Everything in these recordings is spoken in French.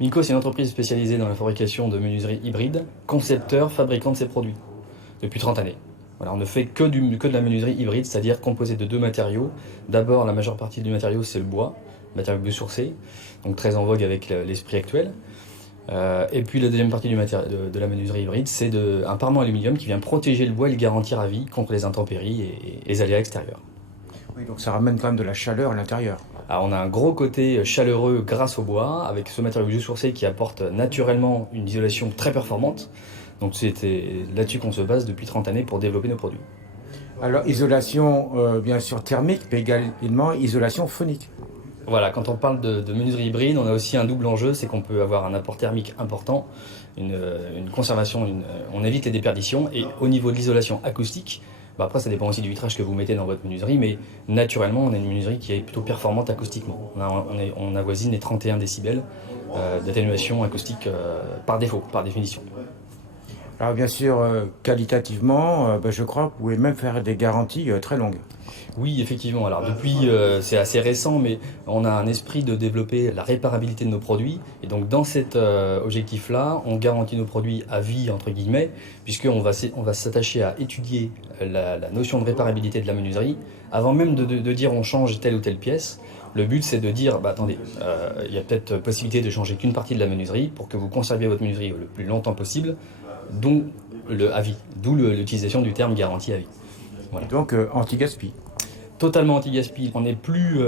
Minco, c'est une entreprise spécialisée dans la fabrication de menuiseries hybrides, concepteur, fabricant de ses produits, depuis 30 années. Voilà, on ne fait que de la menuiserie hybride, c'est-à-dire composée de deux matériaux. D'abord, la majeure partie du matériau, c'est le bois, matériau biosourcé, donc très en vogue avec l'esprit actuel. Et puis la deuxième partie de la menuiserie hybride, c'est un parement aluminium qui vient protéger le bois et le garantir à vie contre les intempéries et les aléas extérieurs. Oui, donc ça ramène quand même de la chaleur à l'intérieur. Alors on a un gros côté chaleureux grâce au bois, avec ce matériau biosourcé qui apporte naturellement une isolation très performante. Donc c'était là-dessus qu'on se base depuis 30 années pour développer nos produits. Alors isolation bien sûr thermique, mais également isolation phonique. Voilà, quand on parle de menuiserie hybride, on a aussi un double enjeu, c'est qu'on peut avoir un apport thermique important, une conservation, on évite les déperditions, et au niveau de l'isolation acoustique, après ça dépend aussi du vitrage que vous mettez dans votre menuiserie, mais naturellement on a une menuiserie qui est plutôt performante acoustiquement. On avoisine les 31 décibels d'atténuation acoustique par défaut, par définition. Alors bien sûr, qualitativement, je crois que vous pouvez même faire des garanties très longues. Oui, effectivement. Alors depuis, c'est assez récent, mais on a un esprit de développer la réparabilité de nos produits. Et donc dans cet objectif-là, on garantit nos produits à vie, entre guillemets, puisqu'on va s'attacher à étudier la notion de réparabilité de la menuiserie. Avant même de dire on change telle ou telle pièce, le but c'est de dire, attendez, il y a peut-être possibilité de changer qu'une partie de la menuiserie pour que vous conserviez votre menuiserie le plus longtemps possible, dont le à vie, d'où l'utilisation du terme garantie à vie. Voilà. Donc anti-gaspi. Totalement anti-gaspi. On n'est plus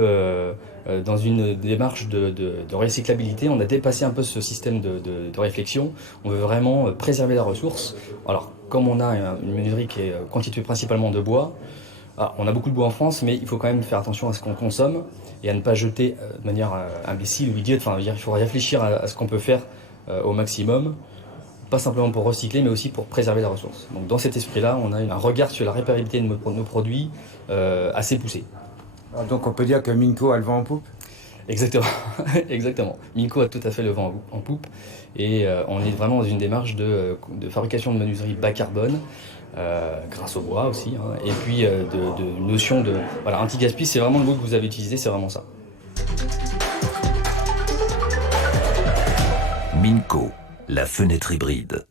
dans une démarche de recyclabilité. On a dépassé un peu ce système de réflexion. On veut vraiment préserver la ressource. Alors, comme on a une menuiserie qui est constituée principalement de bois, on a beaucoup de bois en France, mais il faut quand même faire attention à ce qu'on consomme et à ne pas jeter de manière imbécile ou idiote. Enfin, il faut réfléchir à ce qu'on peut faire au maximum. Pas simplement pour recycler, mais aussi pour préserver la ressource. Donc dans cet esprit-là, on a un regard sur la réparabilité de nos produits assez poussé. Alors, donc on peut dire que Minco a le vent en poupe. Exactement, exactement. Minco a tout à fait le vent en poupe et on est vraiment dans une démarche de fabrication de menuiserie bas carbone, grâce au bois aussi, hein, et puis de notion de anti-gaspi, c'est vraiment le mot que vous avez utilisé, c'est vraiment ça. Minco, la fenêtre hybride.